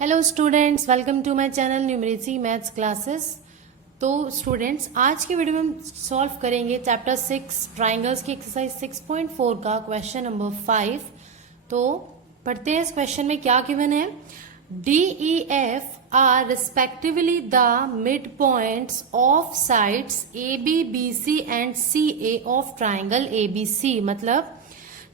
Hello students, welcome to my channel numeracy maths classes. तो students, आज के video में हम सॉल्व करेंगे चैप्टर 6 ट्राइंगल्स की एक्सरसाइज 6.4 का क्वेश्चन नंबर 5। तो पढ़ते हैं इस क्वेश्चन में क्या गिवन है। D E F are respectively the mid points of sides A B B C and C A of triangle A B C. मतलब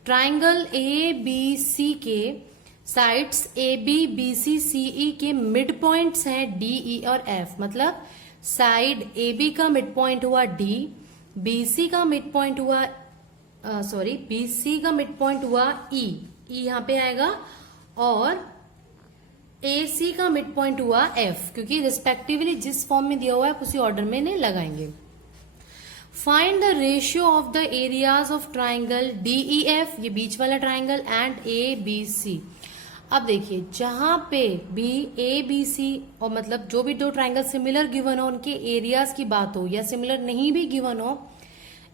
ट्राइंगल ए बी सी के sides A B B C C E के mid points हैं D E और F. मतलब side A B का mid point हुआ D, B C का mid point हुआ बी सी का मिड पॉइंट हुआ ई यहां पे आएगा, और ए सी का मिड पॉइंट हुआ एफ, क्योंकि रिस्पेक्टिवली जिस फॉर्म में दिया हुआ है उसी ऑर्डर में इन्हें लगाएंगे। Find the ratio of the areas of triangle D E F, ये बीच वाला triangle, and A B C. अब देखिए, जहां पे भी ए बी सी और मतलब जो भी दो ट्राइंगल सिमिलर गिवन हो उनके एरियाज की बात हो, या सिमिलर नहीं भी गिवन हो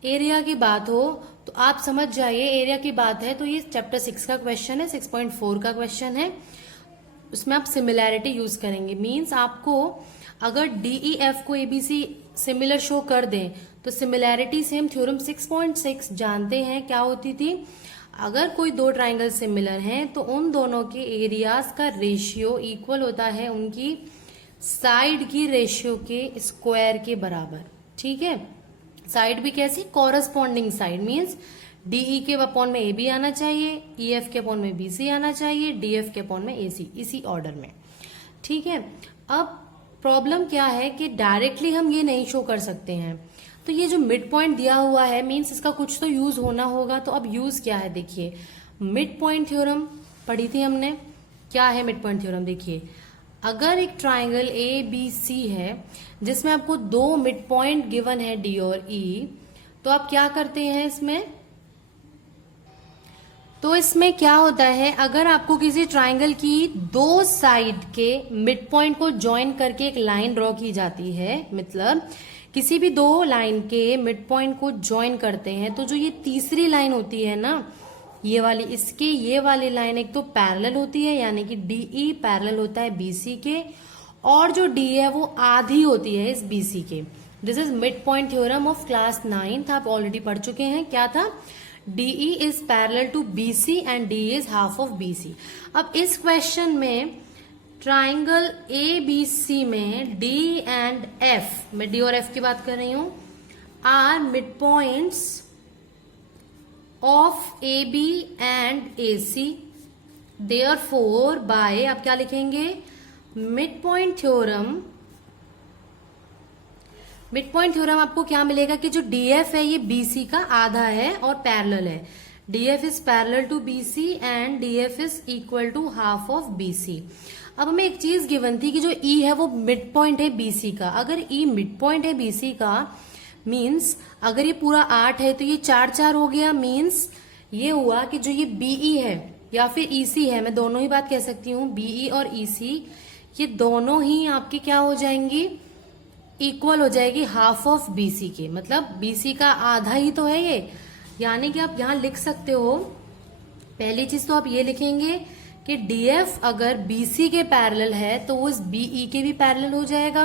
एरिया की बात हो, तो आप समझ जाइए एरिया की बात है। तो ये चैप्टर 6 का क्वेश्चन है, 6.4 का क्वेश्चन है। उसमें आप सिमिलैरिटी यूज करेंगे। मीन्स आपको अगर डीई एफ को एबीसी सिमिलर शो कर दें तो सिमिलैरिटी से हम थ्योरम 6.6 जानते हैं क्या होती थी। अगर कोई दो ट्राइंगल सिमिलर हैं तो उन दोनों के एरियाज का रेशियो इक्वल होता है उनकी साइड की रेशियो के स्क्वायर के बराबर। ठीक है, साइड भी कैसी, कॉरस्पॉन्डिंग साइड। मीन्स डीई के अपॉन में ए बी आना चाहिए, ई एफ के अपॉन में बी सी आना चाहिए, डी एफ के अपॉन में ए सी, इसी ऑर्डर में। ठीक है, अब प्रॉब्लम क्या है कि डायरेक्टली हम ये नहीं शो कर सकते हैं। तो ये जो मिड पॉइंट दिया हुआ है मीन्स इसका कुछ तो यूज होना होगा। तो अब यूज क्या है, देखिए मिड पॉइंट थ्योरम पढ़ी थी हमने। क्या है मिड पॉइंट थ्योरम, देखिए अगर एक ट्राइंगल ए बी सी है जिसमें आपको दो मिड पॉइंट गिवन है डी और ई, तो आप क्या करते हैं इसमें क्या होता है, अगर आपको किसी ट्राइंगल की दो साइड के मिड पॉइंट को ज्वाइन करके एक लाइन ड्रॉ की जाती है, मतलब किसी भी दो लाइन के मिड पॉइंट को ज्वाइन करते हैं, तो जो ये तीसरी लाइन होती है ना, ये वाली, इसके ये वाली लाइन एक तो पैरेलल होती है, यानी कि डीई पैरेलल होता है बीसी के, और जो डी है वो आधी होती है इस बीसी के। This is mid point theorem of class 9th, आप ऑलरेडी पढ़ चुके हैं। क्या था, DE is parallel to BC and DE is half of BC। अब इस क्वेश्चन में ट्राइंगल ABC में D एंड F, मैं D और F की बात कर रही हूं, R mid points of AB and AC। Therefore by, आप क्या लिखेंगे, मिड पॉइंट थ्योरम आपको क्या मिलेगा कि जो डीएफ है ये बीसी का आधा है और पैरेलल है। DF is parallel to BC and DF is equal to half of BC. अब हमें एक चीज गिवन थी कि जो ई है वो मिड पॉइंट है बीसी का। अगर ई मिड पॉइंट है बीसी का मीन्स अगर ये पूरा 8 है तो ये 4 हो गया। मीन्स ये हुआ कि जो ये बीई है या फिर ईसी है, मैं दोनों ही बात कह सकती हूँ, बीई और ईसी, ये दोनों ही आपकी क्या हो जाएंगी, इक्वल हो जाएगी हाफ ऑफ बीसी के। मतलब बीसी का आधा ही तो है ये, यानी कि आप यहां लिख सकते हो, पहली चीज तो आप ये लिखेंगे कि डीएफ अगर बीसी के पैरेलल है तो वो इस बीई के भी पैरेलल हो जाएगा।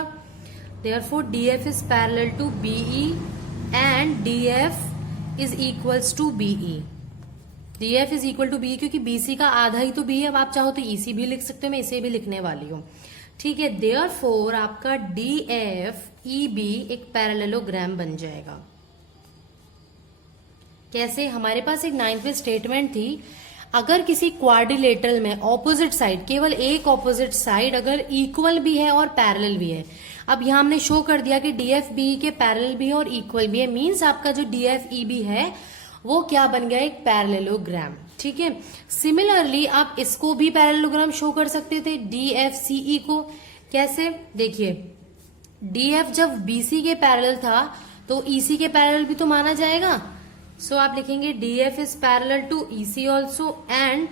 Therefore DF is parallel to BE and DF is equals to BE. DF is equal to BE क्योंकि बीसी का आधा ही तो बी है। अब आप चाहो तो ईसी भी लिख सकते हो, मैं इसे भी लिखने वाली हूं। ठीक है, देयरफॉर आपका डी एफ ई बी एक पैरेललोग्राम बन जाएगा। कैसे, हमारे पास एक 9th में स्टेटमेंट थी, अगर किसी क्वाड्रिलेटरल में ऑपोजिट साइड, केवल एक ऑपोजिट साइड अगर इक्वल भी है और पैरेलल भी है। अब यहां हमने शो कर दिया कि डीएफ बी के पैरेलल भी है और इक्वल भी है। मीन्स आपका जो डीएफ ई बी है वो क्या बन गया, एक पैरेललोग्राम। ठीक है, सिमिलरली आप इसको भी पैरेललोग्राम शो कर सकते थे, DFCE को। कैसे, देखिए DF जब BC के पैरेलल था तो EC के पैरेलल भी तो माना जाएगा। सो आप लिखेंगे DF is parallel to EC also, and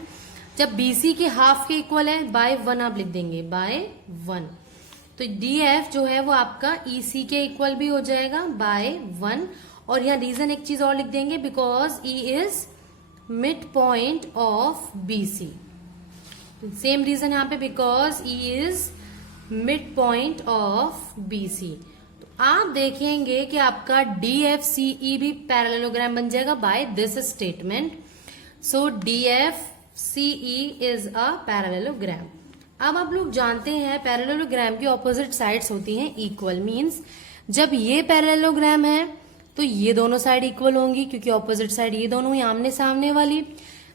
जब BC के हाफ के इक्वल है बाय 1 आप लिख देंगे, बाय 1। तो DF जो है वो आपका EC के इक्वल भी हो जाएगा बाय 1। और यहाँ रीजन एक चीज और लिख देंगे, because E is mid point of BC। Same reason यहाँ पे, because E is mid point of BC. तो आप देखेंगे कि आपका DFCE भी पैरेललोग्राम बन जाएगा by this statement. So DFCE is a parallelogram. अब आप लोग जानते हैं पैरेललोग्राम की ऑपोजिट साइड्स होती हैं इक्वल। मींस जब ये पैरेललोग्राम है तो ये दोनों साइड इक्वल होंगी, क्योंकि ऑपोजिट साइड ये दोनों ही आमने सामने वाली।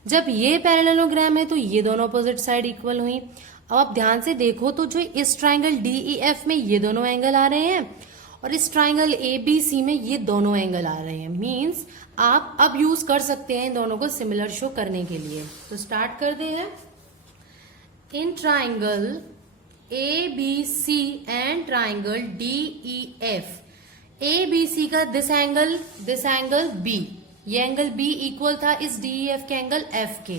जब ये पैरेललोग्राम है तो ये दोनों ऑपोजिट साइड इक्वल हुई। अब आप ध्यान से देखो तो जो इस ट्राइंगल DEF में ये दोनों एंगल आ रहे हैं और इस ट्राइंगल ABC में ये दोनों एंगल आ रहे हैं। मींस आप अब यूज कर सकते हैं इन दोनों को सिमिलर शो करने के लिए। तो स्टार्ट करते हैं। In triangle ABC and triangle DEF, ABC का दिस एंगल B, ये एंगल B इक्वल था इस DEF के एंगल F के।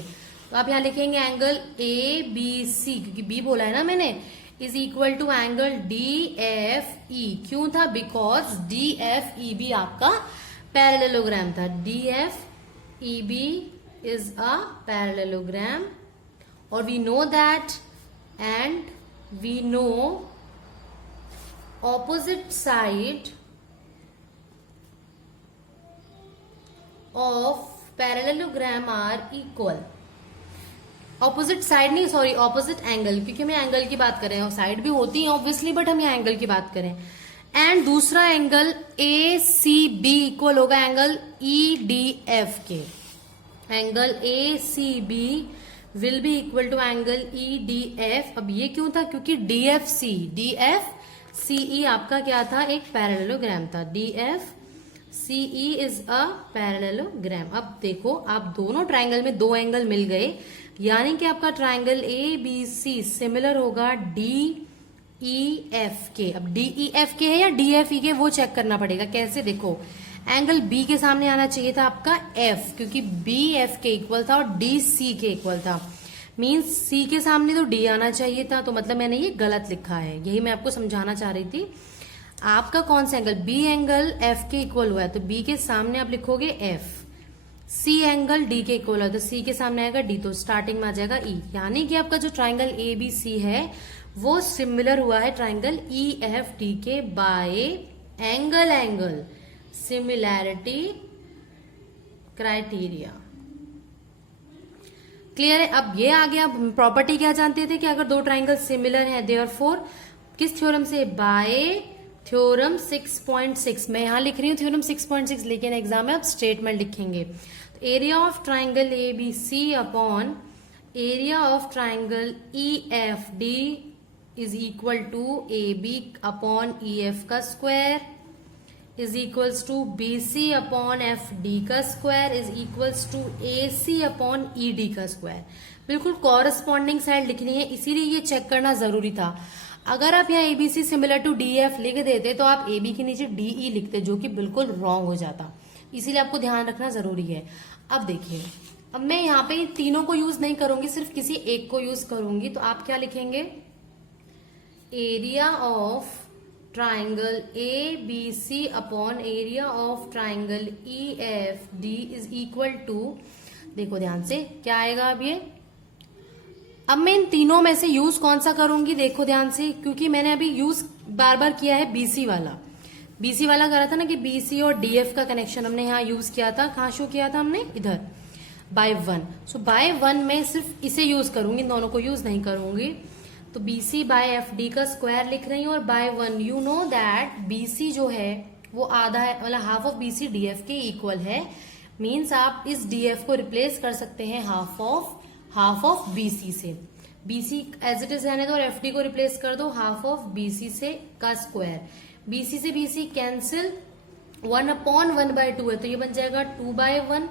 तो आप यहां लिखेंगे एंगल ABC, क्योंकि B बोला है ना मैंने, is equal to angle DFE। क्यों था? बिकॉज DFEB आपका पैरेललोग्राम था। DFEB इज अ पैरेललोग्राम और we know that, and we know opposite side of parallelogram are equal. Opposite side नहीं, सॉरी, ऑपोजिट एंगल, क्योंकि हम एंगल की बात कर रहे हैं। साइड भी होती है ऑब्वियसली, बट हम यहाँ एंगल की बात करें। एंड दूसरा एंगल ACB इक्वल होगा एंगल EDF के। Angle ACB will be equal to angle EDF। अब ये क्यों था? क्योंकि DFCE आपका क्या था? एक पैरेललोग्राम था। DFCE is a parallelogram. अब देखो, आप दोनों ट्राइंगल में दो एंगल मिल गए, यानी कि आपका ट्राइंगल ABC सिमिलर होगा DEF के। अब DEF के है या DFE के, वो चेक करना पड़ेगा। कैसे? देखो, एंगल B के सामने आना चाहिए था आपका F, क्योंकि BF के इक्वल था और DC के इक्वल था। मींस C के सामने तो D आना चाहिए था, तो मतलब मैंने ये गलत लिखा है। यही मैं आपको समझाना चाह रही थी। आपका कौन सा एंगल? B एंगल F के इक्वल हुआ है, तो B के सामने आप लिखोगे F। C एंगल D के इक्वल है, तो C के सामने आएगा D, तो स्टार्टिंग में आ जाएगा E। यानी कि आपका जो ट्राइंगल ABC है वो सिमिलर हुआ है ट्राइंगल EFD के bye angle similarity criteria. Clear है? अब ये आ गया। प्रॉपर्टी क्या जानते थे कि अगर दो ट्राइंगल सिमिलर हैं, देयरफॉर किस थ्योरम से? Bye theorem 6.6। मैं यहां लिख रही हूं थ्योरम 6.6, लेकिन एग्जाम में आप स्टेटमेंट लिखेंगे। तो area of triangle ABC upon area of triangle EFD is equal to AB upon EF का square is equals to BC upon FD का square is equals to AC upon ED का square. बिल्कुल corresponding side लिखनी है, इसीलिए ये check करना जरूरी था। अगर आप यहाँ ABC सिमिलर टू DF लिख देते तो आप AB के नीचे DE लिखते, जो कि बिल्कुल रॉन्ग हो जाता। इसीलिए आपको ध्यान रखना जरूरी है। अब देखिए, अब मैं यहाँ पे तीनों को यूज नहीं करूंगी, सिर्फ किसी एक को यूज करूंगी। तो आप क्या लिखेंगे? Area of triangle ABC upon area of triangle EFD is equal to, देखो ध्यान से क्या आएगा अब ये। अब मैं इन तीनों में से यूज कौन सा करूंगी? देखो ध्यान से, क्योंकि मैंने अभी यूज बार बार किया है BC वाला करा था ना कि BC और DF का कनेक्शन हमने यहाँ यूज किया था। कहाँ शो किया था हमने? इधर, बाय 1। सो बाय 1 में सिर्फ इसे यूज करूंगी, इन दोनों को यूज नहीं करूंगी। तो BC बाय FD का स्क्वायर लिख रही हूँ और by 1। You know that BC जो है वो आधा है, मतलब हाफ ऑफ BC DF के इक्वल है। मीन्स आप इस DF को रिप्लेस कर सकते हैं हाफ ऑफ BC से। BC एज इट इज रहने दो और FD को रिप्लेस कर दो हाफ ऑफ BC से का स्क्वायर। BC से BC कैंसिल, 1 अपॉन 1/2 है, तो ये बन जाएगा 2/1।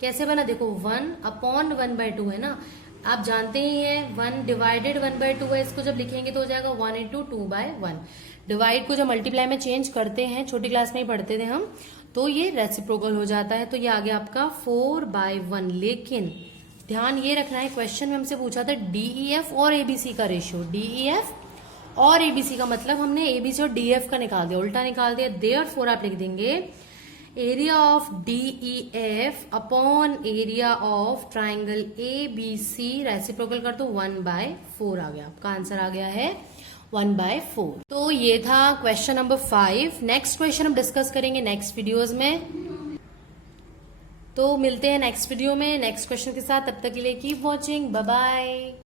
कैसे बना? देखो, 1 अपॉन 1/2 है ना, आप जानते ही हैं 1 डिवाइडेड 1/2 है। इसको जब लिखेंगे तो हो जाएगा 1 इंटू 2/1। डिवाइड को जब मल्टीप्लाई में चेंज करते हैं, छोटी क्लास में ही पढ़ते थे हम, तो ये रेसिप्रोकल हो जाता है। तो ये आ गया आपका 4/1। लेकिन ध्यान ये रखना है, क्वेश्चन में हमसे पूछा था DEF और ABC का रेशियो। DEF और ABC का मतलब हमने ABC और DF का निकाल दिया, उल्टा निकाल दिया। देयरफॉर आप लिख देंगे area of DEF upon area of triangle ABC reciprocal कर तो 1/4 आ गया। आपका आंसर आ गया है 1/4। तो ये था क्वेश्चन नंबर 5। नेक्स्ट क्वेश्चन हम डिस्कस करेंगे नेक्स्ट वीडियोज में। तो मिलते हैं नेक्स्ट वीडियो में नेक्स्ट क्वेश्चन के साथ। तब तक के लिए कीप वॉचिंग, बाय बाय।